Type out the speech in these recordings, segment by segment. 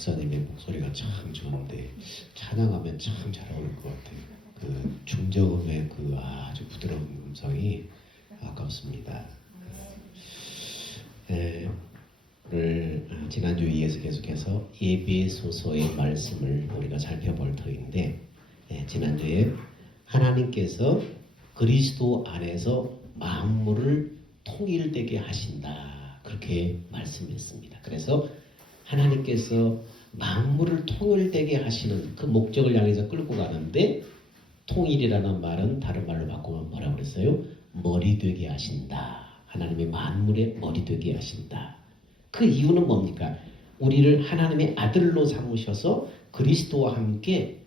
집사님의 목소리가 참 좋은데 찬양하면 참 잘 어울릴 것 같아요. 그 중저음의 그 아주 부드러운 음성이 아깝습니다. 오늘 지난주에 이어서 계속해서 에베소서의 말씀을 우리가 살펴볼 터인데, 지난주에 하나님께서 그리스도 안에서 만물을 통일되게 하신다, 그렇게 말씀했습니다. 그래서 하나님께서 만물을 통일되게 하시는 그 목적을 향해서 끌고 가는데, 통일이라는 말은 다른 말로 바꾸면 뭐라고 그랬어요? 머리 되게 하신다. 하나님의 만물의 머리 되게 하신다. 그 이유는 뭡니까? 우리를 하나님의 아들로 삼으셔서 그리스도와 함께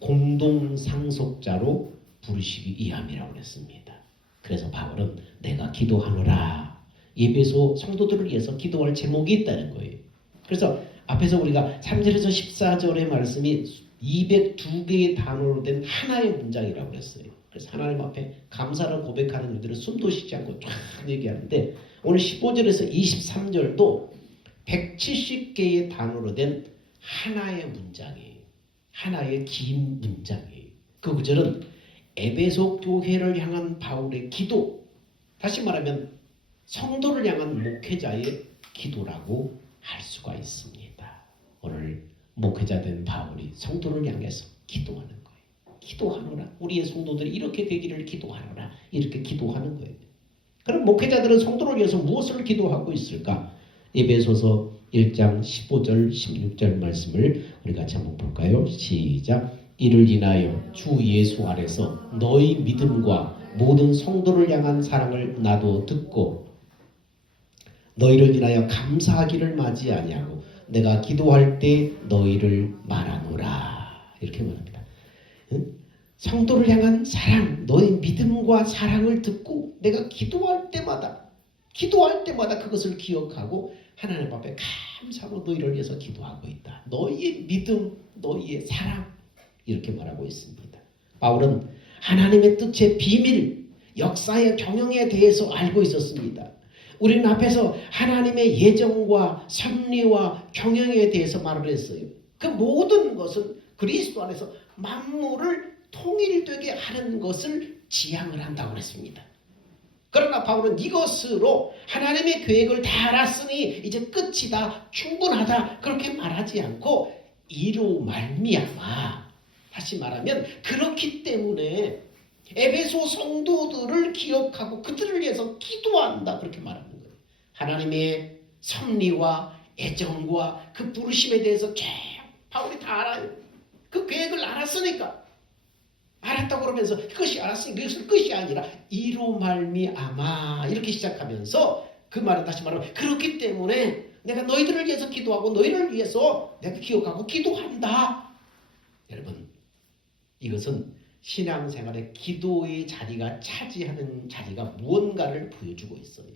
공동 상속자로 부르시기 위함이라고 그랬습니다. 그래서 바울은 내가 기도하노라, 에베소 성도들을 위해서 기도할 제목이 있다는 거예요. 그래서 앞에서 우리가 3절에서 14절의 말씀이 202개의 단어로 된 하나의 문장이라고 그랬어요. 그래서 하나님 앞에 감사를 고백하는 일들을 숨도 쉬지 않고 쫙 얘기하는데, 오늘 15절에서 23절도 170개의 단어로 된 하나의 문장이에요. 하나의 긴 문장이에요. 그 구절은 에베소 교회를 향한 바울의 기도, 다시 말하면 성도를 향한 목회자의 기도라고 할 수가 있습니다. 오늘 목회자 된 바울이 성도를 향해서 기도하는 거예요. 기도하노라. 우리의 성도들이 이렇게 되기를 기도하노라. 이렇게 기도하는 거예요. 그럼 목회자들은 성도를 위해서 무엇을 기도하고 있을까? 에베소서 1장 15절 16절 말씀을 우리 같이 한번 볼까요? 시작. 이를 인하여 주 예수 안에서 너희 믿음과 모든 성도를 향한 사랑을 나도 듣고 너희를 인하여 감사하기를 마지 아니하고 내가 기도할 때 너희를 말하노라. 이렇게 말합니다. 성도를 향한 사랑, 너희 믿음과 사랑을 듣고 내가 기도할 때마다 그것을 기억하고 하나님 앞에 감사로 너희를 위해서 기도하고 있다. 너희의 믿음, 너희의 사랑, 이렇게 말하고 있습니다. 바울은 하나님의 뜻의 비밀, 역사의 경영에 대해서 알고 있었습니다. 우리는 앞에서 하나님의 예정과 섭리와 경영에 대해서 말을 했어요. 그 모든 것은 그리스도 안에서 만물을 통일되게 하는 것을 지향을 한다고 했습니다. 그러나 바울은 이것으로 하나님의 계획을 다 알았으니 이제 끝이다, 충분하다, 그렇게 말하지 않고 이로 말미암아, 다시 말하면 그렇기 때문에 에베소 성도들을 기억하고 그들을 위해서 기도한다, 그렇게 말하는 거예요. 하나님의 섭리와 애정과 그 부르심에 대해서 바울이 다 알아요. 그 계획을 알았으니까, 알았다고 그러면서 그것이 알았으니까 그것은 끝이 아니라 이로 말미암아, 이렇게 시작하면서 그 말은 다시 말하면 그렇기 때문에 내가 너희들을 위해서 기도하고 너희를 위해서 내가 기억하고 기도한다. 여러분, 이것은 신앙생활의 기도의 자리가 차지하는 자리가 무언가를 보여주고 있어요.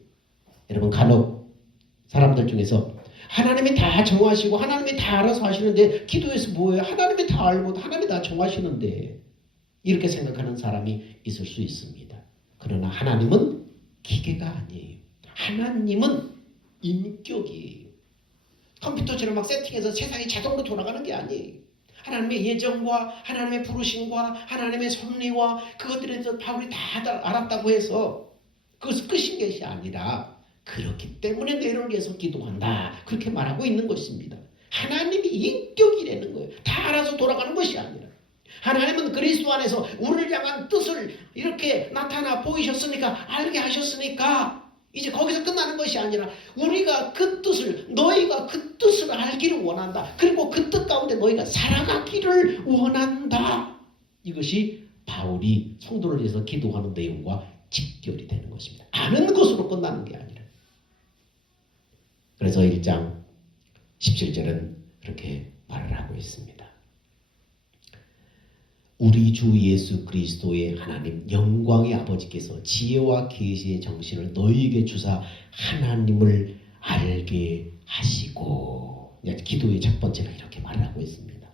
여러분, 간혹 사람들 중에서 하나님이 다 정하시고 하나님이 다 알아서 하시는데 기도해서 뭐예요? 하나님이 다 알고 하나님이 다 정하시는데, 이렇게 생각하는 사람이 있을 수 있습니다. 그러나 하나님은 기계가 아니에요. 하나님은 인격이에요. 컴퓨터처럼 막 세팅해서 세상이 자동으로 돌아가는 게 아니에요. 하나님의 예정과 하나님의 부르심과 하나님의 섭리와 그것들에 대해서 바울이 다 알았다고 해서 그것은 끝인 것이 아니라 그렇기 때문에 너희를 위해서 기도한다, 그렇게 말하고 있는 것입니다. 하나님이 인격이라는 거예요. 다 알아서 돌아가는 것이 아니라 하나님은 그리스도 안에서 우리를 향한 뜻을 이렇게 나타나 보이셨으니까, 알게 하셨으니까 이제 거기서 끝나는 것이 아니라 우리가 그 뜻을, 너희가 그 뜻을 알기를 원한다. 그리고 그 뜻 가운데 너희가 살아가기를 원한다. 이것이 바울이 성도를 위해서 기도하는 내용과 직결이 되는 것입니다. 아는 것으로 끝나는 게 아니라. 그래서 1장 17절은 그렇게 말을 하고 있습니다. 우리 주 예수 그리스도의 하나님 영광의 아버지께서 지혜와 계시의 정신을 너희에게 주사 하나님을 알게 하시고, 기도의 첫 번째가 이렇게 말을 하고 있습니다.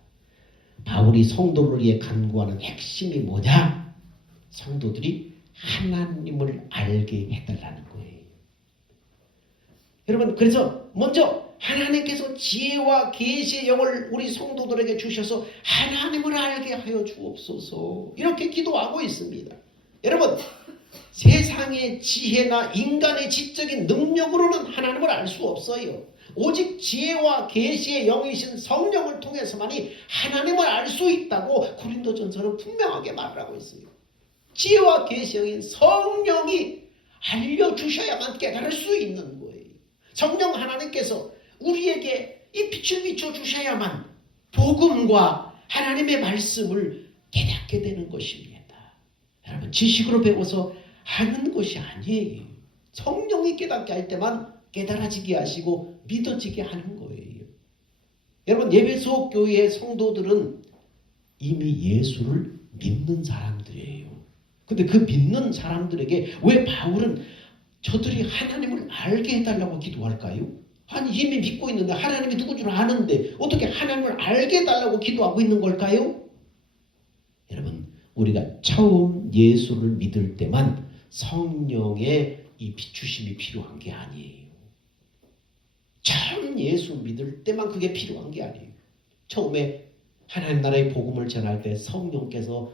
바울이 성도를 위해 간구하는 핵심이 뭐냐? 성도들이 하나님을 알게 해달라는 거예요. 여러분, 그래서 먼저 하나님께서 지혜와 계시의 영을 우리 성도들에게 주셔서 하나님을 알게 하여 주옵소서, 이렇게 기도하고 있습니다. 여러분, 세상의 지혜나 인간의 지적인 능력으로는 하나님을 알 수 없어요. 오직 지혜와 계시의 영이신 성령을 통해서만이 하나님을 알 수 있다고 고린도전서는 분명하게 말하고 있습니다. 지혜와 계시의 영인 성령이 알려주셔야만 깨달을 수 있는 거예요. 성령 하나님께서 우리에게 이 빛을 비춰주셔야만 복음과 하나님의 말씀을 깨닫게 되는 것입니다. 여러분, 지식으로 배워서 하는 것이 아니에요. 성령이 깨닫게 할 때만 깨달아지게 하시고 믿어지게 하는 거예요. 여러분, 예배소 교회의 성도들은 이미 예수를 믿는 사람들이에요. 근데 그 믿는 사람들에게 왜 바울은 저들이 하나님을 알게 해달라고 기도할까요? 아니, 이미 믿고 있는데, 하나님이 누군 줄 아는데 어떻게 하나님을 알게 해달라고 기도하고 있는 걸까요? 여러분, 우리가 처음 예수를 믿을 때만 성령의 이 비추심이 필요한 게 아니에요. 처음 예수 믿을 때만 그게 필요한 게 아니에요. 처음에 하나님 나라의 복음을 전할 때 성령께서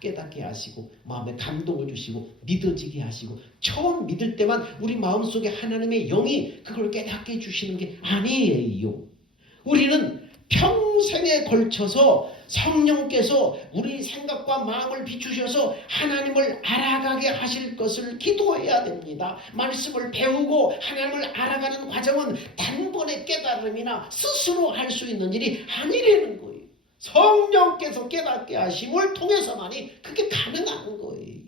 깨닫게 하시고 마음에 감동을 주시고 믿어지게 하시고, 처음 믿을 때만 우리 마음속에 하나님의 영이 그걸 깨닫게 해주시는 게 아니에요. 우리는 평생에 걸쳐서 성령께서 우리 생각과 마음을 비추셔서 하나님을 알아가게 하실 것을 기도해야 됩니다. 말씀을 배우고 하나님을 알아가는 과정은 단번에 깨달음이나 스스로 할 수 있는 일이 아니라는 거예요. 성령께서 깨닫게 하심을 통해서만이 그게 가능한 거예요.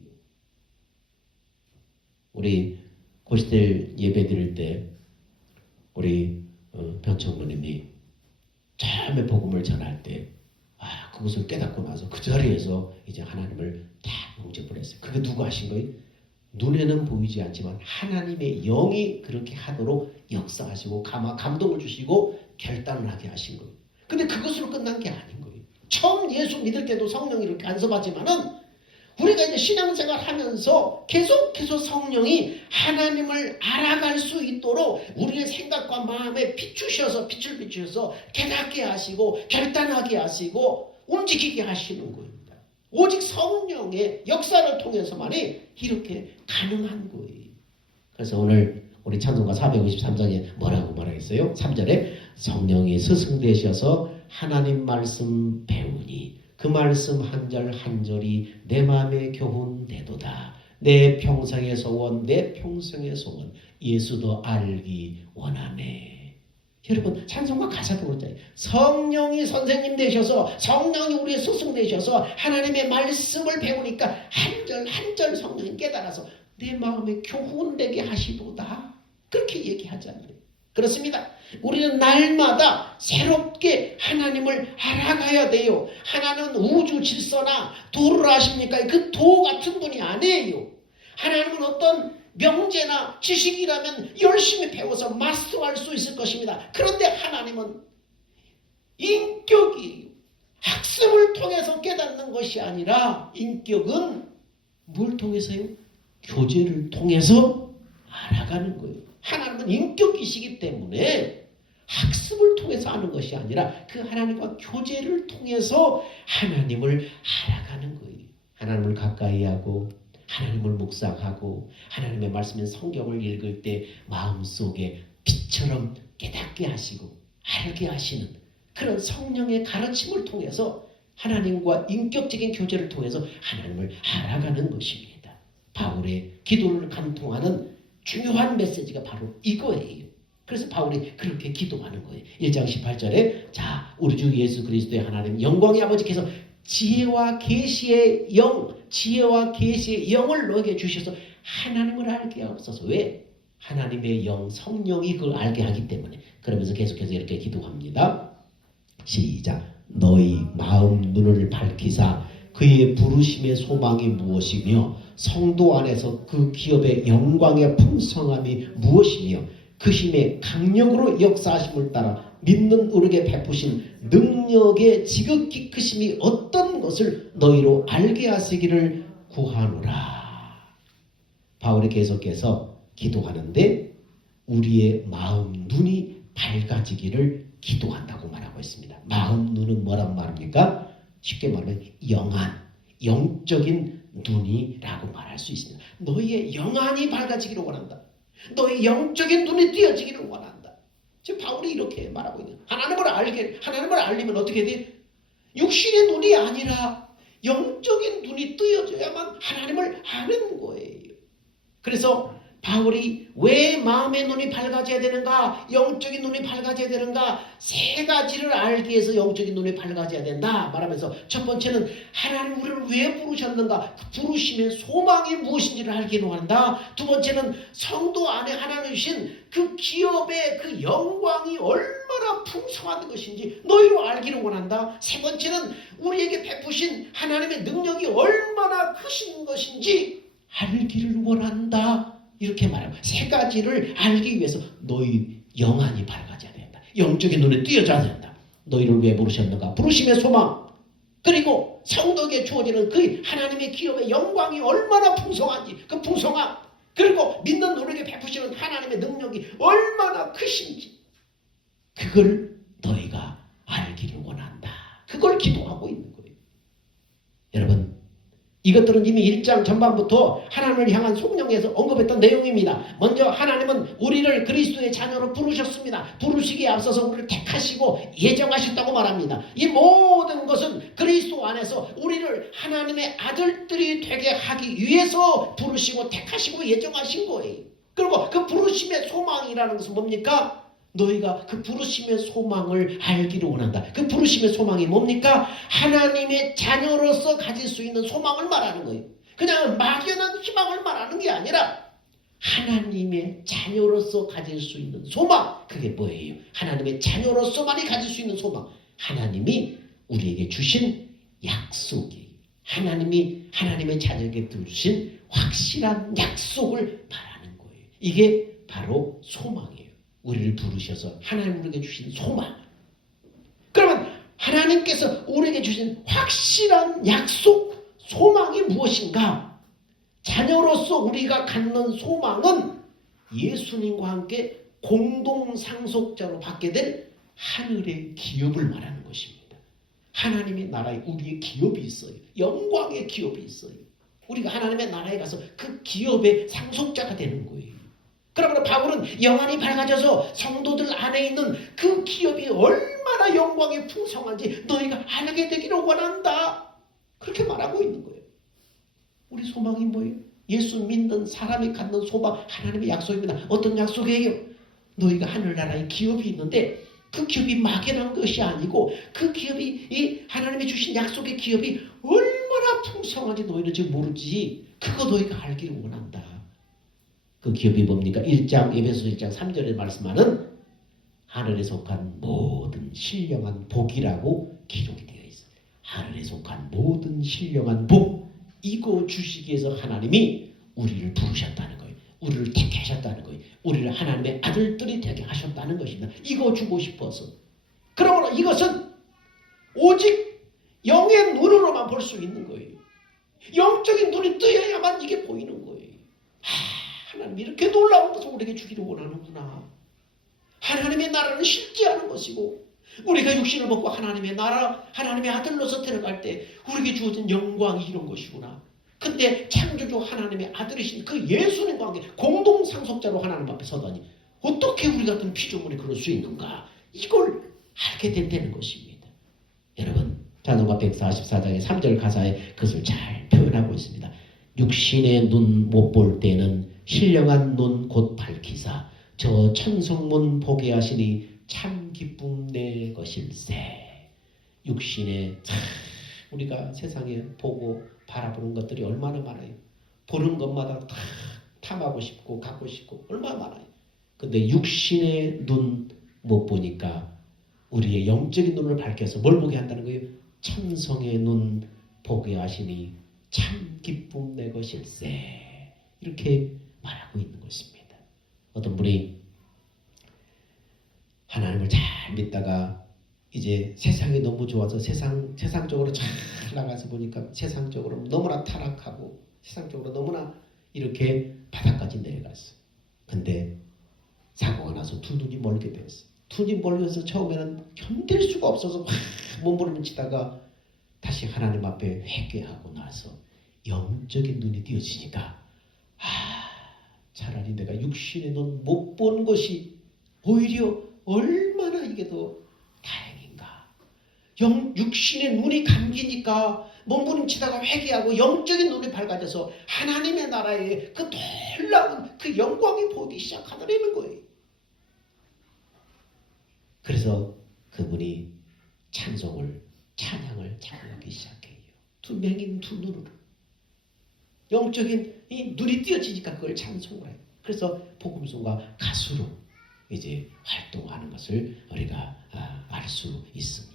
우리 고시들 예배 드릴 때 우리 변청부님이 처음에 복음을 전할 때 그것을 깨닫고 나서 그 자리에서 이제 하나님을 다 영접을 했어요. 그게 누가 하신 거예요? 눈에는 보이지 않지만 하나님의 영이 그렇게 하도록 역사하시고 감동을 주시고 결단을 하게 하신 거예요. 근데 그것으로 끝난 게 아닌 거예요. 처음 예수 믿을 때도 성령이 이렇게 간섭하지만은 우리가 이제 신앙생활 하면서 계속해서 성령이 하나님을 알아갈 수 있도록 우리의 생각과 마음에 비추셔서 빛을 비추셔서 깨닫게 하시고 결단하게 하시고 움직이게 하시는 겁니다. 오직 성령의 역사를 통해서만이 이렇게 가능한 거예요. 그래서 오늘 우리 찬송가 453장에 뭐라고 말하겠어요? 3절에 성령이 스승 되셔서 하나님 말씀 배우니 그 말씀 한 절 한 절이 내 마음에 교훈되도다. 내 평생의 소원, 내 평생의 소원, 예수도 알기 원하네. 여러분, 찬송가 가사도 그렇잖아요. 성령이 선생님 되셔서, 성령이 우리의 스승 되셔서 하나님의 말씀을 배우니까 한 절 한 절 성령이 깨달아서 내 마음에 교훈되게 하시도다. 그렇게 얘기하잖아요. 그렇습니다. 우리는 날마다 새롭게 하나님을 알아가야 돼요. 하나님은 우주 질서나 도를 아십니까? 그 도 같은 분이 아니에요. 하나님은 어떤 명제나 지식이라면 열심히 배워서 마스터할 수 있을 것입니다. 그런데 하나님은 인격이에요. 학습을 통해서 깨닫는 것이 아니라 인격은 뭘 통해서요? 교제를 통해서 알아가는 거예요. 하나님은 인격이시기 때문에 학습을 통해서 하는 것이 아니라 그 하나님과 교제를 통해서 하나님을 알아가는 거예요. 하나님을 가까이 하고 하나님을 묵상하고 하나님의 말씀인 성경을 읽을 때 마음속에 빛처럼 깨닫게 하시고 알게 하시는 그런 성령의 가르침을 통해서 하나님과 인격적인 교제를 통해서 하나님을 알아가는 것입니다. 바울의 기도를 관통하는 중요한 메시지가 바로 이거예요. 그래서 바울이 그렇게 기도하는 거예요. 1장 18절에 자, 우리 주 예수 그리스도의 하나님 영광의 아버지께서 지혜와 계시의 영, 지혜와 계시의 영을 너에게 주셔서 하나님을 알게 하옵소서. 왜? 하나님의 영, 성령이 그걸 알게 하기 때문에. 그러면서 계속해서 이렇게 기도합니다. 시작. 너희 마음 눈을 밝히사 그의 부르심의 소망이 무엇이며 성도 안에서 그 기업의 영광의 풍성함이 무엇이며 그 힘의 강력으로 역사하심을 따라 믿는 우리에게 베푸신 능력의 지극히 크심이 어떤 것을 너희로 알게 하시기를 구하노라. 바울이 계속해서 기도하는데 우리의 마음 눈이 밝아지기를 기도한다고 말하고 있습니다. 마음 눈은 뭐란 말입니까? 쉽게 말하면 영적인 눈이라고 말할 수 있습니다. 너희의 영안이 밝아지기를 원한다. 너희 영적인 눈이 띄어지기를 원한다. 지금 바울이 이렇게 말하고 있는 거예요. 하나님을 알리면 어떻게 돼? 육신의 눈이 아니라 영적인 눈이 뜨여져야만 하나님을 아는 거예요. 그래서 바울이 왜 마음의 눈이 밝아져야 되는가? 영적인 눈이 밝아져야 되는가? 세 가지를 알기 위해서 영적인 눈이 밝아져야 된다 말하면서 첫 번째는 하나님 우리를 왜 부르셨는가? 그 부르심의 소망이 무엇인지를 알기를 원한다. 두 번째는 성도 안에 하나님 주신 그 기업의 그 영광이 얼마나 풍성한 것인지 너희로 알기를 원한다. 세 번째는 우리에게 베푸신 하나님의 능력이 얼마나 크신 것인지 알기를 원한다. 이렇게 말하고 세 가지를 알기 위해서 너희 영안이 밝아져야 된다. 영적인 눈에 띄어져야 된다. 너희를 왜 부르셨는가? 부르심의 소망. 그리고 성도에게 주어지는 그 하나님의 기업의 영광이 얼마나 풍성한지 그 풍성함. 그리고 믿는 너에게 베푸시는 하나님의 능력이 얼마나 크신지 그걸 너희가 알기를 원한다. 그걸 기도하고 있는 거예요. 여러분 이것들은 이미 1장 전반부터 하나님을 향한 속령에서 언급했던 내용입니다. 먼저 하나님은 우리를 그리스도의 자녀로 부르셨습니다. 부르시기에 앞서서 우리를 택하시고 예정하셨다고 말합니다. 이 모든 것은 그리스도 안에서 우리를 하나님의 아들들이 되게 하기 위해서 부르시고 택하시고 예정하신 거예요. 그리고 그 부르심의 소망이라는 것은 뭡니까? 너희가 그 부르심의 소망을 알기를 원한다. 그 부르심의 소망이 뭡니까? 하나님의 자녀로서 가질 수 있는 소망을 말하는 거예요. 그냥 막연한 희망을 말하는 게 아니라 하나님의 자녀로서 가질 수 있는 소망. 그게 뭐예요? 하나님의 자녀로서만이 가질 수 있는 소망. 하나님이 우리에게 주신 약속이에요. 하나님이 하나님의 자녀에게 주신 확실한 약속을 말하는 거예요. 이게 바로 소망이에요. 우리를 부르셔서 하나님 우리에게 주신 소망. 그러면 하나님께서 우리에게 주신 확실한 약속, 소망이 무엇인가? 자녀로서 우리가 갖는 소망은 예수님과 함께 공동상속자로 받게 될 하늘의 기업을 말하는 것입니다. 하나님의 나라에 우리의 기업이 있어요. 영광의 기업이 있어요. 우리가 하나님의 나라에 가서 그 기업의 상속자가 되는 거예요. 그러므로 바울은 영안이 밝아져서 성도들 안에 있는 그 기업이 얼마나 영광이 풍성한지 너희가 알게 되기를 원한다. 그렇게 말하고 있는 거예요. 우리 소망이 뭐예요? 예수 믿는 사람이 갖는 소망, 하나님의 약속입니다. 어떤 약속이에요? 너희가 하늘나라에 기업이 있는데 그 기업이 막연한 것이 아니고 그 기업이 이 하나님이 주신 약속의 기업이 얼마나 풍성한지 너희는 지금 모르지. 그거 너희가 알기를 원한다. 그 기업이 뭡니까? 에베소서 1장 3절에 말씀하는 하늘에 속한 모든 신령한 복이라고 기록이 되어 있어요. 하늘에 속한 모든 신령한 복, 이거 주시기 위해서 하나님이 우리를 부르셨다는 거예요. 우리를 택하셨다는 거예요. 우리를 하나님의 아들들이 되게 하셨다는 것입니다. 이거 주고 싶어서. 그러므로 이것은 오직 영의 눈으로만 볼 수 있는 거예요. 영적인 눈이 뜨여야만 이게 보이는 거예요. 하나님 이렇게 놀라운 것을 우리에게 주기를 원하는구나. 하나님의 나라는 실제하는 것이고 우리가 육신을 먹고 하나님의 나라, 하나님의 아들로서 들어갈 때 우리에게 주어진 영광이 이런 것이구나. 근데 창조주 하나님의 아들이신 그 예수님과 함께 공동상속자로 하나님 앞에 서다니 어떻게 우리 같은 피조물이 그럴 수 있는가. 이걸 알게 된다는 것입니다. 여러분 찬송가 144장의 3절 가사에 그것을 잘 표현하고 있습니다. 육신의 눈 못 볼 때는 신령한 눈 곧 밝히사 저 천성문 보게 하시니 참 기쁨 내 것일세. 육신에 우리가 세상에 보고 바라보는 것들이 얼마나 많아요. 보는 것마다 다 탐하고 싶고 갖고 싶고 얼마나 많아요. 근데 육신의 눈 못 보니까 우리의 영적인 눈을 밝혀서 뭘 보게 한다는 거예요? 천성의 눈 보게 하시니 참 기쁨 내 것일세. 이렇게 말하고 있는 것입니다. 어떤 분이 하나님을 잘 믿다가 이제 세상이 너무 좋아서 세상적으로 잘 나가서 보니까 세상적으로 너무나 타락하고 세상적으로 너무나 이렇게 바닥까지 내려갔어요. 근데 사고가 나서 두 눈이 멀게 됐어요. 두 눈이 멀게서 처음에는 견딜 수가 없어서 막 몸부림치다가 다시 하나님 앞에 회개하고 나서 영적인 눈이 띄어지니까 차라리 내가 육신의 눈 못 본 것이 오히려 얼마나 이게 더 다행인가. 육신의 눈이 감기니까 몸부림치다가 회개하고 영적인 눈이 밝아져서 하나님의 나라의 그 놀라운 그 영광이 보이기 시작하더라는 거예요. 그래서 그분이 찬양을 자꾸하기 시작해요. 투명인 두 눈으로. 영적인 이 눈이 띄어지니까 그걸 찬송을 해요. 그래서 복음성가 가수로 이제 활동하는 것을 우리가 알 수 있습니다.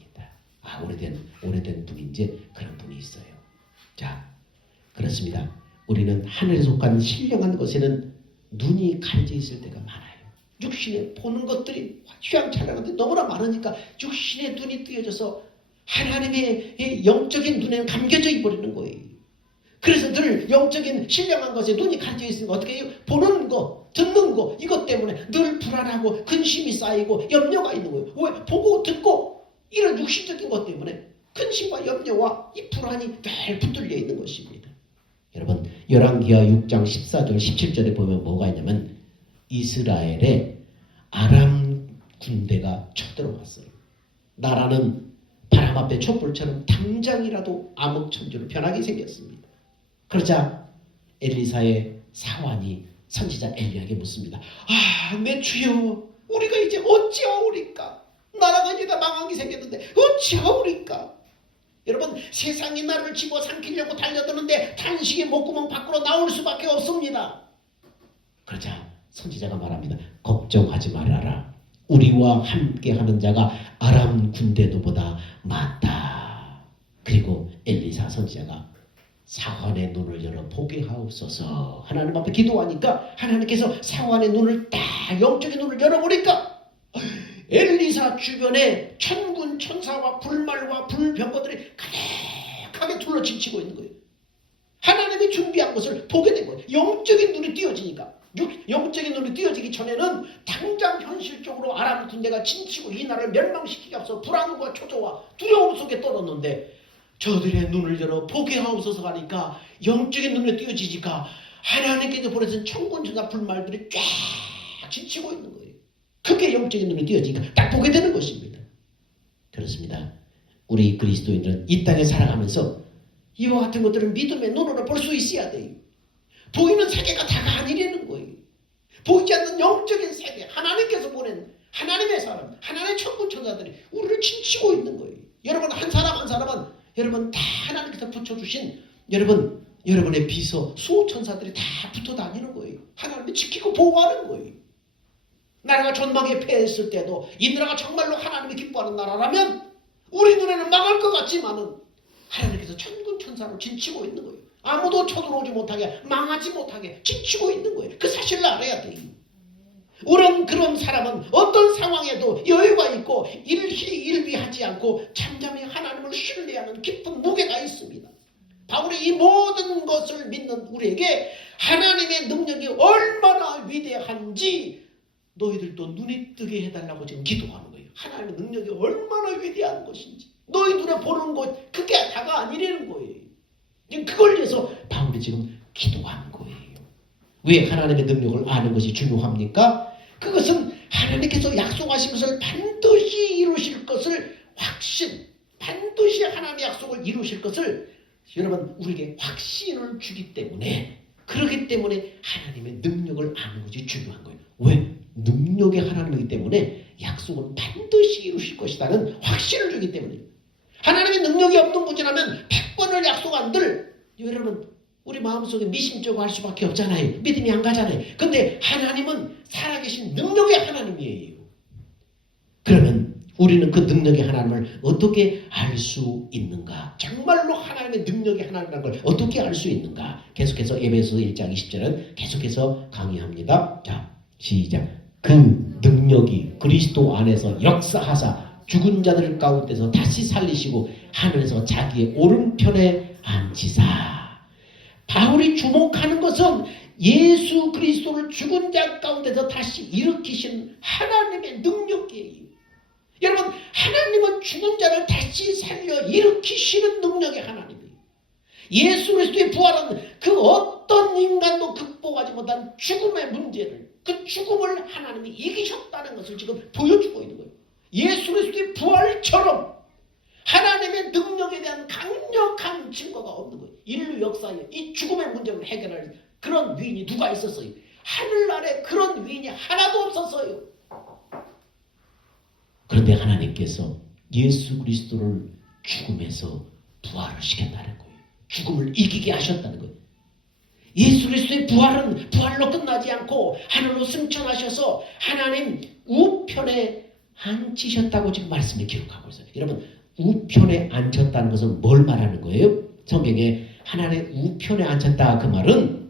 오래된 분인지 그런 분이 있어요. 자, 그렇습니다. 우리는 하늘에 속한 신령한 것에는 눈이 가려져 있을 때가 많아요. 육신에 보는 것들이 휘황찬란한 것들이 너무나 많으니까 육신의 눈이 뜨여져서 하나님의 영적인 눈에는 감겨져 버리는 거예요. 그래서 늘 영적인 신령한 것에 눈이 가려져 있으니까 어떻게 해요? 보는 거, 듣는 거 이것 때문에 늘 불안하고 근심이 쌓이고 염려가 있는 거예요. 왜? 보고 듣고 이런 육신적인 것 때문에 근심과 염려와 이 불안이 늘 붙들려 있는 것입니다. 여러분 열왕기하 6장 14절 17절에 보면 뭐가 있냐면 이스라엘에 아람 군대가 쳐들어왔어요. 나라는 바람 앞에 촛불처럼 당장이라도 암흑천지로 변하게 생겼습니다. 그러자 엘리사의 사환이 선지자 엘리야에게 묻습니다. 내 주여, 우리가 이제 어찌하오리까? 나라가 이제 다 망하게 생겼는데 어찌하오리까? 여러분 세상이 나를 집어삼키려고 달려드는데 탄식의 목구멍 밖으로 나올 수밖에 없습니다. 그러자 선지자가 말합니다. 걱정하지 말아라. 우리와 함께하는 자가 아람 군대도보다 많다. 그리고 엘리사 선지자가 사환의 눈을 열어 보게 하옵소서. 하나님 앞에 기도하니까 하나님께서 사환의 눈을 딱 영적인 눈을 열어보니까 엘리사 주변에 천군 천사와 불말과 불병거들이 가득하게 둘러지치고 있는 거예요. 하나님이 준비한 것을 보게 된 거예요. 영적인 눈이 띄어지니까. 영적인 눈이 띄어지기 전에는 당장 현실적으로 아람 군대가 진치고 이 나라를 멸망시키기 앞서 불안과 초조와 두려움 속에 떨었는데 저들의 눈을 열어 보게 하옵소서 하니까 영적인 눈에 띄어지니까 하나님께서 보내신 천군천사 불말들이 쫙 지치고 있는 거예요. 그게 영적인 눈에 띄어지니까 딱 보게 되는 것입니다. 그렇습니다. 우리 그리스도인들은 이 땅에 살아가면서 이와 같은 것들을 믿음의 눈으로 볼 수 있어야 돼요. 보이는 세계가 다가 아니라는 거예요. 보이지 않는 영적인 세계, 하나님께서 보낸 하나님의 사람, 하나님의 천군천사들이 우리를 지치고 있는 거예요. 여러분 한 사람 한 사람은 여러분 다 하나님께서 붙여주신 여러분의 비서 수호천사들이 다 붙어 다니는 거예요. 하나님이 지키고 보호하는 거예요. 나라가 전망에 패했을 때도 이 나라가 정말로 하나님이 기뻐하는 나라라면 우리 눈에는 망할 것 같지만은 하나님께서 천군천사로 진치고 있는 거예요. 아무도 쳐들어오지 못하게 망하지 못하게 지치고 있는 거예요. 그 사실을 알아야 돼요. 우리는 그런 사람은 어떤 상황에도 여유가 있고 일희일비하지 않고 잠잠히 하나님을 신뢰하는 깊은 무게가 있습니다. 바울이 이 모든 것을 믿는 우리에게 하나님의 능력이 얼마나 위대한지 너희들도 눈이 뜨게 해달라고 지금 기도하는 거예요. 하나님의 능력이 얼마나 위대한 것인지 너희 눈에 보는 것 그게 다가 아니라는 거예요. 그걸 위해서 바울이 지금 기도하는 거예요. 왜 하나님의 능력을 아는 것이 중요합니까? 그것은 하나님께서 약속하신 것을 반드시 이루실 것을 반드시 하나님의 약속을 이루실 것을 여러분 우리에게 확신을 주기 때문에 그렇기 때문에 하나님의 능력을 아는 것이 중요한 거예요. 왜? 능력의 하나님이기 때문에 약속은 반드시 이루실 것이라는 확신을 주기 때문에 하나님의 능력이 없는 분이라면 100번을 약속한들 여러분 우리 마음속에 미심쩍어 할 수밖에 없잖아요. 믿음이 안 가잖아요. 근데 하나님은 살아계신 능력의 하나님이에요. 그러면 우리는 그 능력의 하나님을 어떻게 알 수 있는가? 정말로 하나님의 능력의 하나님이라는 걸 어떻게 알 수 있는가? 계속해서 에베소 1장 20절은 계속해서 강의합니다. 자, 시작. 그 능력이 그리스도 안에서 역사하사 죽은 자들 가운데서 다시 살리시고 하늘에서 자기의 오른편에 앉히사. 바울이 주목하는 것은 예수 그리스도를 죽은 자 가운데서 다시 일으키신 하나님의 능력이에요. 여러분, 하나님은 죽은 자를 다시 살려 일으키시는 능력의 하나님이에요. 예수 그리스도의 부활은 그 어떤 인간도 극복하지 못한 죽음의 문제를, 그 죽음을 하나님이 이기셨다는 것을 지금 보여주고 있는 거예요. 예수 그리스도의 부활처럼 하나님의 능력에 대한 강력한 증거가 없는 거예요. 인류 역사에 이 죽음의 문제를 해결할 그런 위인이 누가 있었어요? 하늘 아래 그런 위인이 하나도 없었어요. 그런데 하나님께서 예수 그리스도를 죽음에서 부활을 시켰다는 거예요. 죽음을 이기게 하셨다는 거예요. 예수 그리스도의 부활은 부활로 끝나지 않고 하늘로 승천하셔서 하나님 우편에 앉히셨다고 지금 말씀을 기록하고 있어요. 여러분, 우편에 앉혔다는 것은 뭘 말하는 거예요? 성경에 하나님의 우편에 앉혔다, 그 말은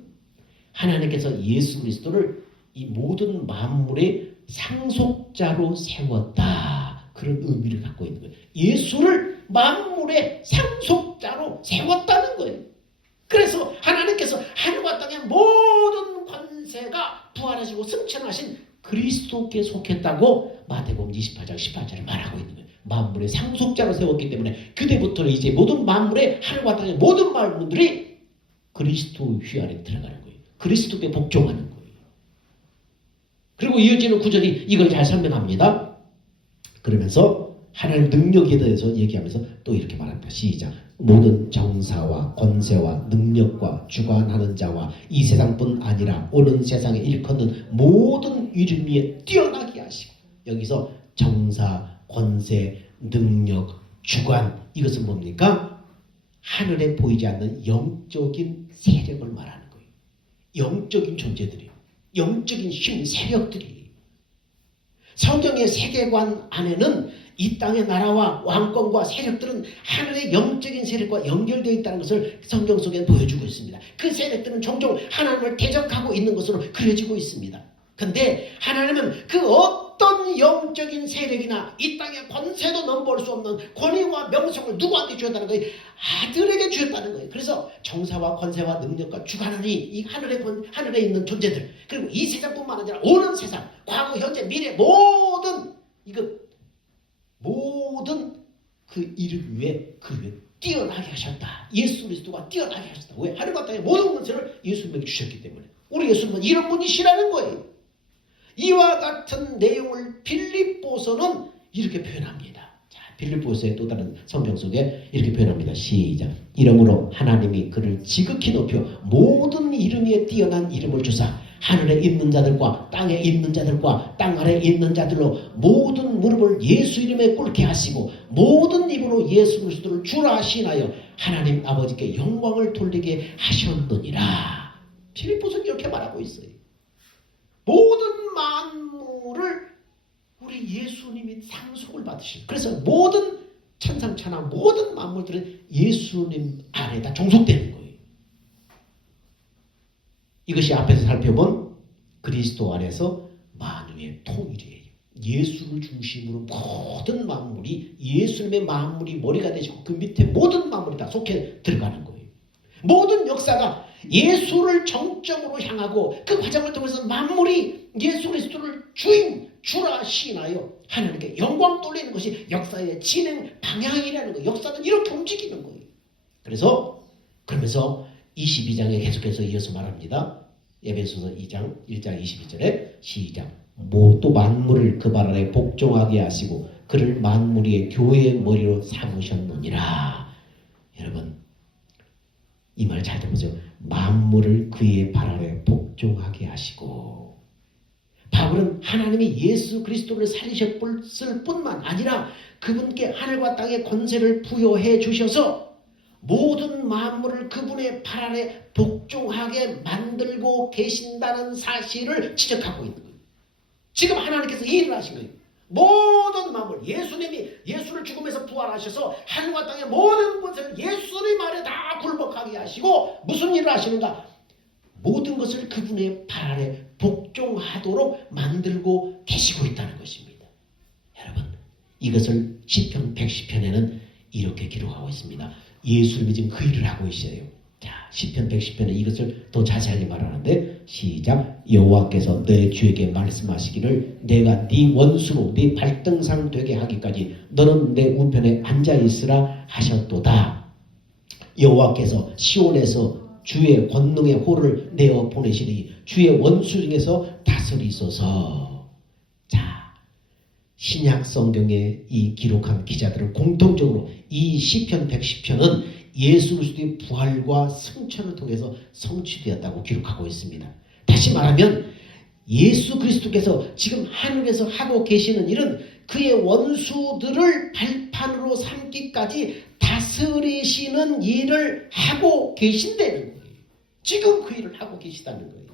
하나님께서 예수 그리스도를 이 모든 만물의 상속자로 세웠다, 그런 의미를 갖고 있는 거예요. 예수를 만물의 상속자로 세웠다는 거예요. 그래서 하나님께서 하늘과 땅의 모든 권세가 부활하시고 승천하신 그리스도께 속했다고 마태복음 28장 18절에 말하고 있는 거예요. 만물의 상속자로 세웠기 때문에 그때부터 이제 모든 만물의 하늘과 땅의 모든 만물들이 그리스도 휘하에 들어가는 거예요. 그리스도께 복종하는 거예요. 그리고 이어지는 구절이 이걸 잘 설명합니다. 그러면서 하나님의 능력에 대해서 얘기하면서 또 이렇게 말합니다. 시작. 모든 정사와 권세와 능력과 주관하는 자와 이 세상뿐 아니라 오는 세상에 일컫는 모든 이름 위에 뛰어나게 하시고, 여기서 정사, 권세, 능력, 주관, 이것은 뭡니까? 하늘에 보이지 않는 영적인 세력을 말하는 거예요. 영적인 존재들이에요. 영적인 힘, 세력들이. 성경의 세계관 안에는 이 땅의 나라와 왕권과 세력들은 하늘의 영적인 세력과 연결되어 있다는 것을 성경 속에 보여주고 있습니다. 그 세력들은 종종 하나님을 대적하고 있는 것으로 그려지고 있습니다. 근데 하나님은 그 어떤 영적인 세력이나 이 땅의 권세도 넘볼 수 없는 권위와 명성을 누구한테 주었다는 거예요? 아들에게 주었다는 거예요. 그래서 정사와 권세와 능력과 주관하니 이 하늘에 있는 존재들, 그리고 이 세상뿐만 아니라 오는 세상, 과거, 현재, 미래 모든 그 이름 위에 뛰어나게 하셨다. 예수 그리스도가 뛰어나게 하셨다. 왜? 하늘과 땅의 모든 권세를 예수님에게 주셨기 때문에. 우리 예수님은 이런 분이시라는 거예요. 이와 같은 내용을 빌립보서는 이렇게 표현합니다. 자, 빌립보서의 또 다른 성경 속에 이렇게 표현합니다. 시작. 이러므로 하나님이 그를 지극히 높여 모든 이름 위에 뛰어난 이름을 주사 하늘에 있는 자들과 땅에 있는 자들과 땅 아래에 있는 자들로 모든 무릎을 예수 이름에 꿇게 하시고 모든 입으로 예수 그리스도를 주라 시인하여 하나님 아버지께 영광을 돌리게 하셨느니라. 빌립보서는 이렇게 말하고 있어요. 모든 만물을 우리 예수님이 상속을 받으신, 그래서 모든 천상천하 모든 만물들은 예수님 안에다 종속되는 거예요. 이것이 앞에서 살펴본 그리스도 안에서 만유의 통일이에요. 예수를 중심으로 모든 만물이, 예수님의 만물이 머리가 되시고 그 밑에 모든 만물이 다 속해 들어가는 거예요. 모든 역사가 예수를 정점으로 향하고 그 과정을 통해서 만물이 예수 그리스도를 주라 시인하여 하나님께 영광 돌리는 것이 역사의 진행 방향이라는 거예요. 역사는 이렇게 움직이는 거예요. 그러면서 22장에 계속해서 이어서 말합니다. 에베소서 2장 1장 22절에 시작. 또 만물을 그 발 아래 복종하게 하시고 그를 만물 위의 교회의 머리로 삼으셨느니라. 여러분, 이 말 잘 들어보세요. 만물을 그의 발 아래 복종하게 하시고, 바울은 하나님이 예수 그리스도를 살리셨을 뿐만 아니라 그분께 하늘과 땅의 권세를 부여해 주셔서 모든 만물을 그분의 발 아래 복종하게 만들고 계신다는 사실을 지적하고 있는 거예요. 지금 하나님께서 이 일을 하신 거예요. 모든 만물, 예수님이 예수를 죽음에서 부활하셔서 하늘과 땅의 모든 것을 예수님 아래 다 굴복하게 하시고 무슨 일을 하시는가? 모든 것을 그분의 발 아래 복종하도록 만들고 계시고 있다는 것입니다. 여러분, 이것을 시편 110편에는 이렇게 기록하고 있습니다. 예수님이 지금 그 일을 하고 있어요. 자, 시편 110편에 이것을 더 자세하게 말하는데 시작. 여호와께서 내 주에게 말씀하시기를 내가 네 원수로 네 발등상 되게 하기까지 너는 내 우편에 앉아있으라 하셨도다. 여호와께서 시온에서 주의 권능의 호를 내어 보내시니 주의 원수 중에서 다스리소서. 자, 신약 성경에 이 기록한 기자들은 공통적으로 이 시편 110편은 예수 그리스도의 부활과 승천을 통해서 성취되었다고 기록하고 있습니다. 다시 말하면 예수 그리스도께서 지금 하늘에서 하고 계시는 일은 그의 원수들을 발판으로 삼기까지 다스리시는 일을 하고 계신다는 거예요. 지금 그 일을 하고 계시다는 거예요.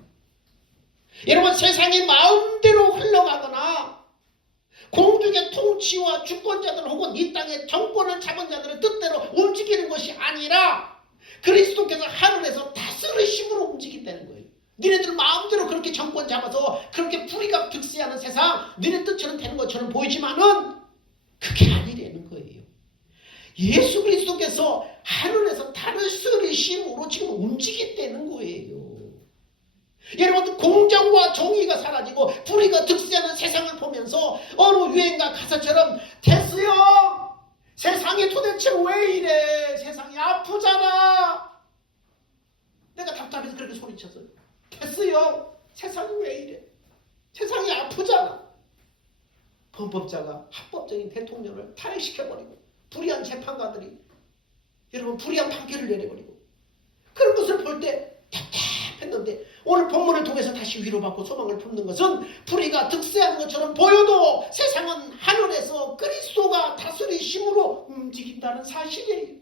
여러분, 세상이 마음대로 흘러가거나 공중의 통치와 주권자들 혹은 이 땅의 정권을 잡은 자들의 뜻대로 움직이는 것이 아니라 그리스도께서 하늘에서 다스리심으로 움직인다는 거예요. 니네들 마음대로 그렇게 정권 잡아서 그렇게 불의가 득세하는 세상 니네 뜻처럼 되는 것처럼 보이지만은 그게 아니라는 거예요. 예수 그리스도께서 하늘에서 다스리심으로 지금 움직인다는 거예요. 여러분, 공정과 정의가 사라지고 불의가 득세하는 세상을 보면서 어느 유행가 가사처럼 됐어요. 세상이 도대체 왜 이래? 세상이 아프잖아. 내가 답답해서 그렇게 소리쳤어요. 됐어요. 세상이 왜 이래? 세상이 아프잖아. 헌법자가 합법적인 대통령을 탄핵시켜버리고 불의한 재판관들이 여러분 불의한 판결을 내려버리고 그런 것을 볼 때 답답했는데 오늘 본문을 통해서 다시 위로받고 소망을 품는 것은 불의가 득세한 것처럼 보여도 세상은 하늘에서 그리스도가 다스리심으로 움직인다는 사실이에요.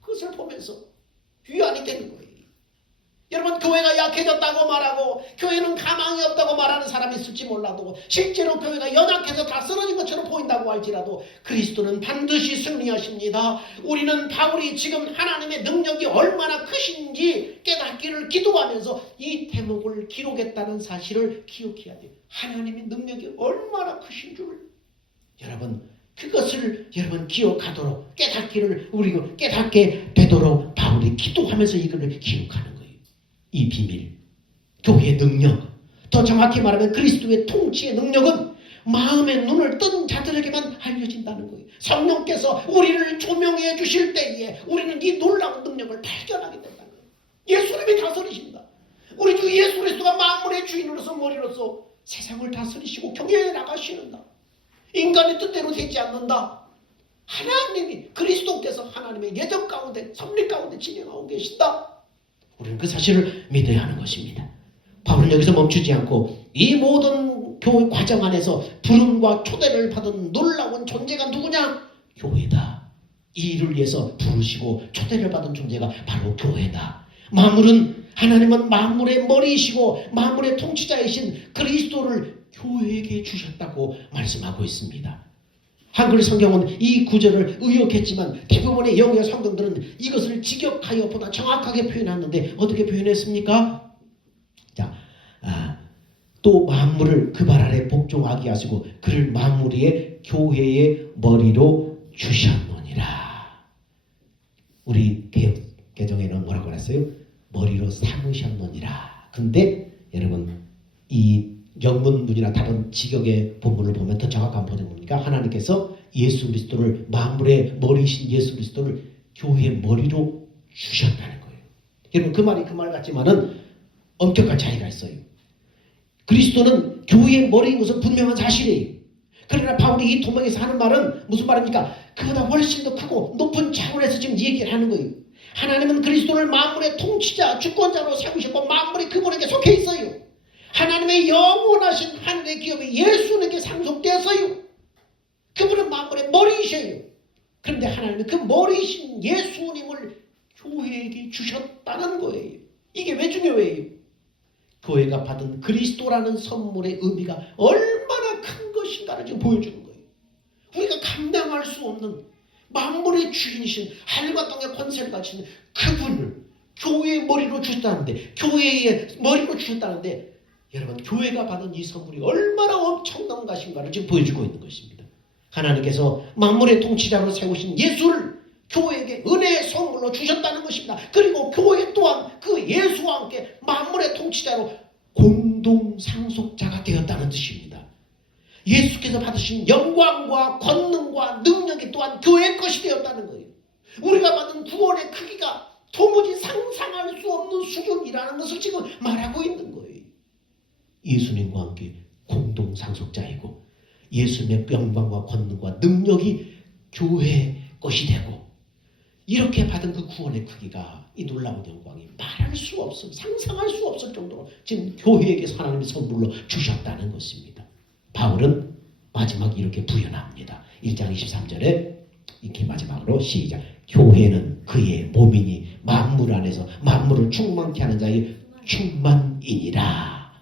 그것을 보면서 위안이 되는 거예요. 여러분, 교회가 약해졌다고 말하고 교회는 가망이 없다고 말하는 사람이 있을지 몰라도 실제로 교회가 연약해서 다 쓰러진 것처럼 보인다고 할지라도 그리스도는 반드시 승리하십니다. 우리는 바울이 지금 하나님의 능력이 얼마나 크신지 깨닫기를 기도하면서 이 대목을 기록했다는 사실을 기억해야 돼요. 하나님의 능력이 얼마나 크신 줄 여러분, 그것을 여러분 기억하도록 깨닫기를 우리가 깨닫게 되도록 바울이 기도하면서 이것을 기록하는 거예요. 이 비밀, 교회의 능력, 더 정확히 말하면 그리스도의 통치의 능력은 마음의 눈을 뜬 자들에게만 알려진다는 거예요. 성령께서 우리를 조명해 주실 때에 우리는 이 놀라운 능력을 발견하게 된다는 거예요. 예수님이 다스리신다. 우리 주 예수 그리스도가 만물의 주인으로서 머리로서 세상을 다스리시고 경영해 나가시는다. 인간의 뜻대로 되지 않는다. 하나님이 그리스도께서 하나님의 예정 가운데 섭리 가운데 진행하고 계신다. 우리는 그 사실을 믿어야 하는 것입니다. 바울은 여기서 멈추지 않고 이 모든 교회 과정 안에서 부름과 초대를 받은 놀라운 존재가 누구냐? 교회다. 이 일을 위해서 부르시고 초대를 받은 존재가 바로 교회다. 하나님은 만물의 머리이시고 만물의 통치자이신 그리스도를 교회에게 주셨다고 말씀하고 있습니다. 한글 성경은 이 구절을 의역했지만 대부분의 영어 성경들은 이것을 직역하여 보다 정확하게 표현했는데 어떻게 표현했습니까? 자, 또 만물을 그 발 아래 복종하게 하시고 그를 만물 위에 교회의 머리로 주셨느니라. 우리 개정에는 뭐라고 그랬어요? 머리로 삼으셨느니라. 근데 여러분 이 영문문이나 다른 직역의 본문을 보면 더 정확한 번역이 뭡니까? 하나님께서 예수 그리스도를 만물의 머리이신 예수 그리스도를 교회의 머리로 주셨다는 거예요. 여러분 그 말이 그 말 같지만은 엄격한 차이가 있어요. 그리스도는 교회의 머리인 것은 분명한 사실이에요. 그러나 바울이 이 도명에서 하는 말은 무슨 말입니까? 그보다 훨씬 더 크고 높은 차원에서 지금 얘기를 하는 거예요. 하나님은 그리스도를 만물의 통치자, 주권자로 세우셨고 만물이 그분에게 속해 있어요. 하나님의 영원하신 하늘의 기업이 예수님께 상속되었어요. 그분은 만물의 머리이셔요. 그런데 하나님은 그 머리이신 예수님을 교회에게 주셨다는 거예요. 이게 왜 중요해요? 교회가 받은 그리스도라는 선물의 의미가 얼마나 큰 것인가를 지금 보여주는 거예요. 우리가 감당할 수 없는 만물의 주인이신 하늘과 땅의 권세를 가지신 그분을 교회의 머리로 주셨다는데 교회의 머리로 주셨다는데 여러분 교회가 받은 이 선물이 얼마나 엄청난 것인가를 지금 보여주고 있는 것입니다. 하나님께서 만물의 통치자로 세우신 예수를 교회에게 은혜의 선물로 주셨다는 것입니다. 그리고 교회 또한 그 예수와 함께 만물의 통치자로 공동 상속자가 되었다는 뜻입니다. 예수께서 받으신 영광과 권능과 능력이 또한 교회의 것이 되었다는 거예요. 우리가 받은 구원의 크기가 도무지 상상할 수 없는 수준이라는 것을 지금 말하고 있는 거예요. 예수님과 함께 공동 상속자이고 예수님의 영광과 권능과 능력이 교회의 것이 되고 이렇게 받은 그 구원의 크기가 이 놀라운 영광이 말할 수 없을 상상할 수 없을 정도로 지금 교회에게서 하나님의 선물로 주셨다는 것입니다. 바울은 마지막 이렇게 부연합니다. 1장 23절에 이렇게 마지막으로 시작. 교회는 그의 몸이니 만물 안에서 만물을 충만케 하는 자의 충만이니라.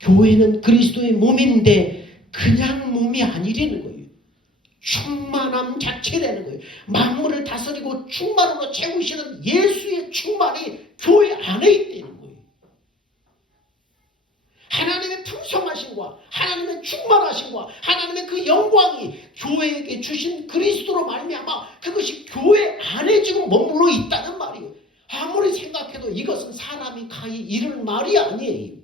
교회는 그리스도의 몸인데 그냥 몸이 아니라는 거예요. 충만함 자체라는 거예요. 만물을 다스리고 충만으로 채우시는 예수의 충만이 교회 안에 있다는 거예요. 하나님의 풍성하심과 하나님의 충만하심과 하나님의 그 영광이 교회에게 주신 그리스도로 말미암아 그것이 교회 안에 지금 머물러 있다는 말이에요. 아무리 생각해도 이것은 사람이 가히 이를 말이 아니에요.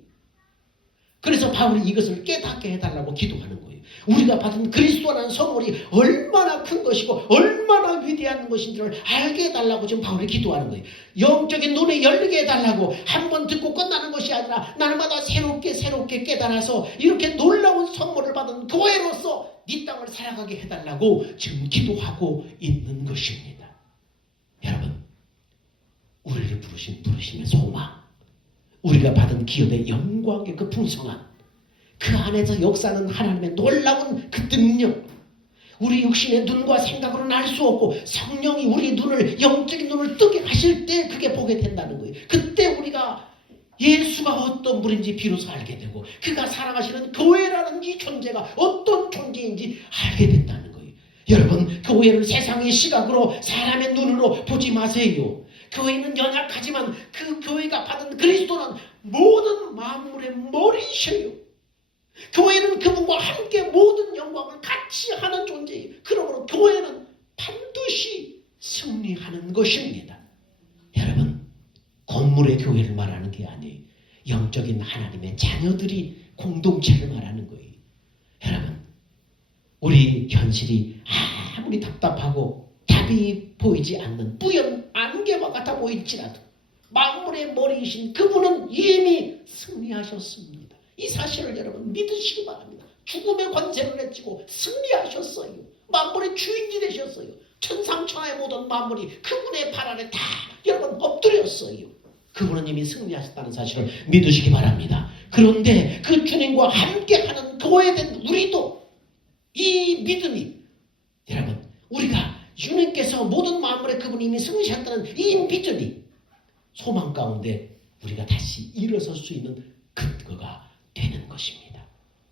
그래서 바울이 이것을 깨닫게 해달라고 기도하는 거예요. 우리가 받은 그리스도라는 선물이 얼마나 큰 것이고 얼마나 위대한 것인지를 알게 해달라고 지금 바울이 기도하는 거예요. 영적인 눈을 열리게 해달라고 한 번 듣고 끝나는 것이 아니라 날마다 새롭게 깨달아서 이렇게 놀라운 선물을 받은 교회로서 이 땅을 살아가게 해달라고 지금 기도하고 있는 것입니다. 여러분, 우리를 부르신 부르심의 소망, 우리가 받은 기업의 영광의 그 풍성함, 그 안에서 역사하는 하나님의 놀라운 그 능력, 우리 육신의 눈과 생각으로는 알 수 없고 성령이 우리 눈을 영적인 눈을 뜨게 하실 때 그게 보게 된다는 거예요. 그때 우리가 예수가 어떤 분인지 비로소 알게 되고 그가 사랑하시는 교회라는 이 존재가 어떤 존재인지 알게 된다는 거예요. 여러분, 교회를 세상의 시각으로 사람의 눈으로 보지 마세요. 교회는 연약하지만 그 교회가 받은 그리스도는 모든 만물의 머리이셔요. 교회는 그분과 함께 모든 영광을 같이 하는 존재예요. 그러므로 교회는 반드시 승리하는 것입니다. 여러분, 건물의 교회를 말하는 게 아니에요. 영적인 하나님의 자녀들이 공동체를 말하는 거예요. 여러분, 우리 현실이 아무리 답답하고 답이 보이지 않는 뿌연 안개와 같아 보일지라도 만물의 머리이신 그분은 이미 승리하셨습니다. 이 사실을 여러분 믿으시기 바랍니다. 죽음의 권세를 내치고 승리하셨어요. 만물의 주인이 되셨어요. 천상천하의 모든 만물이 그분의 발 아래 다 여러분 엎드렸어요. 그분은 이미 승리하셨다는 사실을 믿으시기 바랍니다. 그런데 그 주님과 함께하는 교회된 우리도 이 믿음이 여러분 우리가 주님께서 모든 만물의 그분이 이미 승리하셨다는 이 믿음이 소망 가운데 우리가 다시 일어설 수 있는 근거가 되는 것입니다.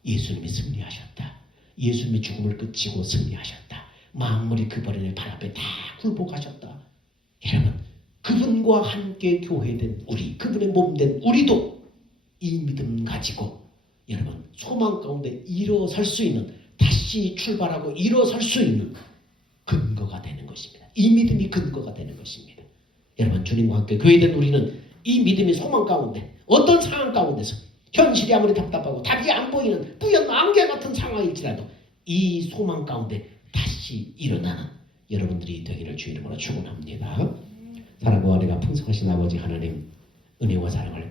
예수님이 승리하셨다. 예수님이 죽음을 끝이고 승리하셨다. 만물이 그분의 발 앞에 다 굴복하셨다. 여러분, 그분과 함께 교회된 우리, 그분의 몸된 우리도 이 믿음 가지고 여러분 소망 가운데 일어설 수 있는, 다시 출발하고 일어설 수 있는 근거가 되는 것입니다. 이 믿음이 근거가 되는 것입니다. 여러분, 주님과 함께 교회된 우리는 이 믿음이 소망 가운데 어떤 상황 가운데서 현실이 아무리 답답하고 답이 안 보이는 뿌연 안개 같은 상황일지라도 이 소망 가운데 다시 일어나는 여러분들이 되기를 주 이름으로 축원합니다. 사랑과 은혜가 풍성하신 아버지 하나님, 은혜와 사랑을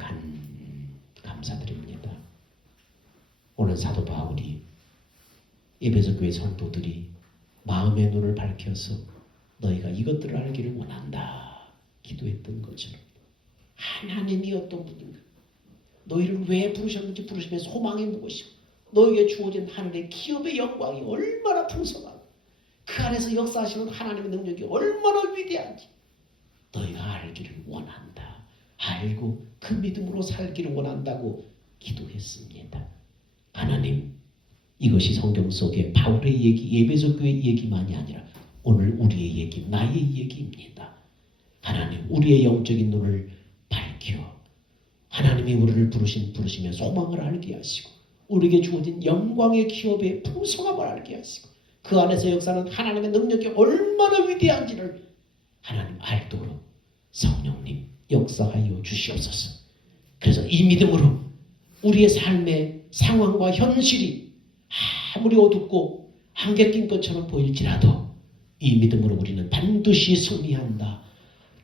감사드립니다. 오늘 사도 바울이 에베소 교회 성도들이 마음의 눈을 밝혀서 너희가 이것들을 알기를 원한다 기도했던 것처럼 하나님이 어떤 분인가, 너희를 왜 부르셨는지, 부르심의 소망이 무엇이고 너희에게 주어진 하늘의 기업의 영광이 얼마나 풍성하고 그 안에서 역사하시는 하나님의 능력이 얼마나 위대한지 너희가 알기를 원한다. 알고 그 믿음으로 살기를 원한다고 기도했습니다. 하나님, 이것이 성경 속에 바울의 얘기, 에베소 교회 얘기만이 아니라 오늘 우리의 얘기, 나의 얘기입니다. 하나님, 우리의 영적인 눈을 밝혀 하나님이 우리를 부르심의 소망을 알게 하시고 우리에게 주어진 영광의 기업의 풍성함을 알게 하시고 그 안에서 역사는 하나님의 능력이 얼마나 위대한지를 하나님 알도록 성령님 역사하여 주시옵소서. 그래서 이 믿음으로 우리의 삶의 상황과 현실이 아무리 어둡고 한계 낀 것처럼 보일지라도 이 믿음으로 우리는 반드시 승리한다.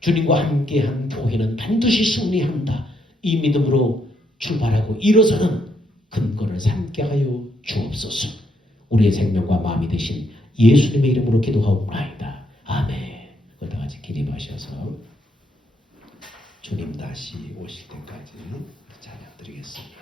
주님과 함께한 교회는 반드시 승리한다. 이 믿음으로 출발하고 일어서는 근거를 삼게 하여 주옵소서. 우리의 생명과 마음이 되신 예수님의 이름으로 기도하옵나이다. 아멘. 그러다 같이 기립하셔서 주님 다시 오실 때까지 찬양 드리겠습니다.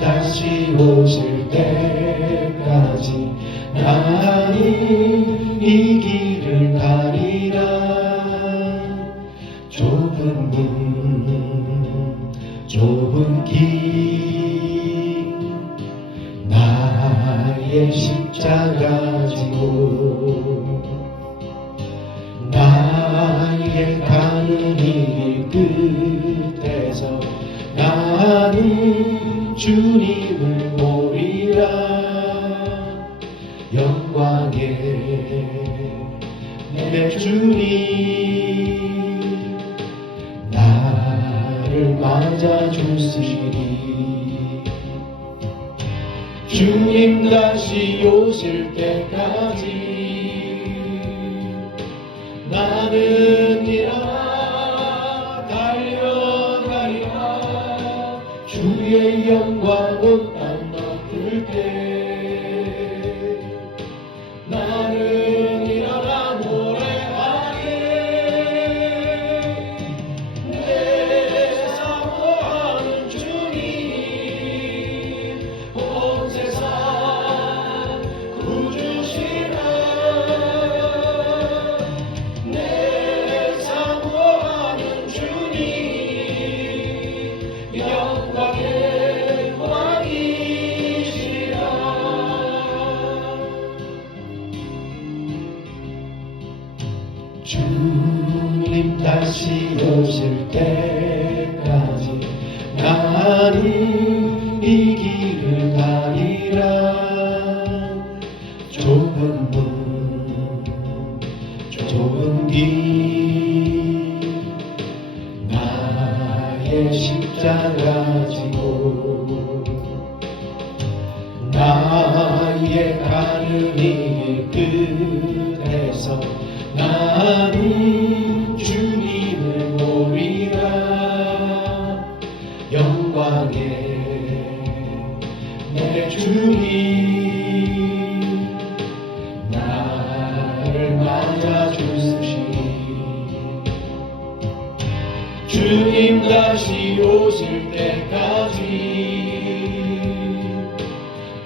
다시 오실 때까지 나는 이 길을 가리라. 좁은 문 좁은 길 나의 십자가 지고 나의 가는 이 끝에서 나는 주님을 보리라. 영광의 내 주님 나를 맞아 주시리. 주님 다시 오실 때까지 나는 일어나 달려가리라. 주의 영광은 안 높을 때 나는 일어나 노래하리. 내 사모하는 주님 온 세상 구주시라. 내 사모하는 주님 영광의 왕이시라. 주님 다시 오실 때까지 나는 이 길을 가리라. 좁은 문 좁은 길 나의 십자가 지고 나의 가는 이 끝에서 나는 주님을 보리라. 영광의 내 주님 나를 맞아 주시니. 주님 다시 오실 때까지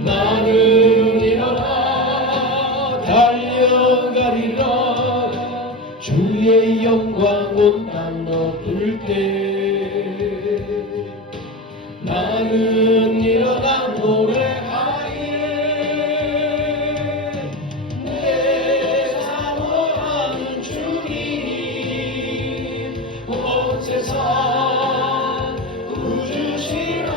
나는 일어나 달려가리라. 주의 영광 온 땅 높을 때 나는 일어나 노래하리. 내 사모하는 주님 온 세상 구주시라.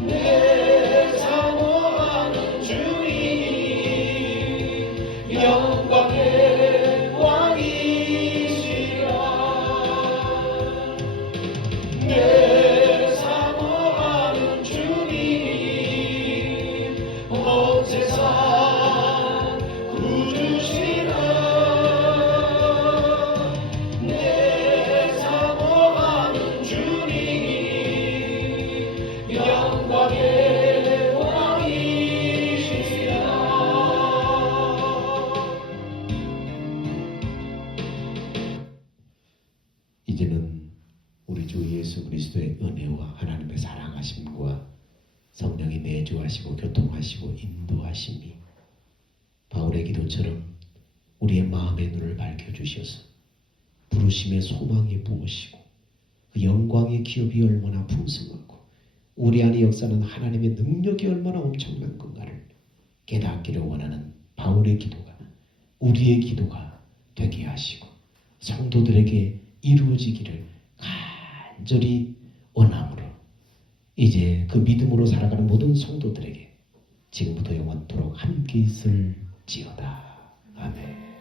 내 사모하는 주님 영광의 왕이시라. 내 사모하는 주님 온 세상 구주시라. 내 사모하는 주님 영광의 왕이시라. 이제는 우리 주 예수 그리스도의 은혜와 하나님의 사랑하심과 성령이 내주하시고 교통하시고 인도하심이 바울의 기도처럼 우리의 마음의 눈을 밝혀주셔서 부르심의 소망이 무엇이고 그 영광의 기업이 얼마나 풍성하고 우리 안에 역사는 하나님의 능력이 얼마나 엄청난 건가를 깨닫기를 원하는 바울의 기도가 우리의 기도가 되게 하시고 성도들에게 이루어지기를 간절히 원함으로 이제 그 믿음으로 살아가는 모든 성도들에게 지금부터 영원토록 함께 있을지어다. 아멘.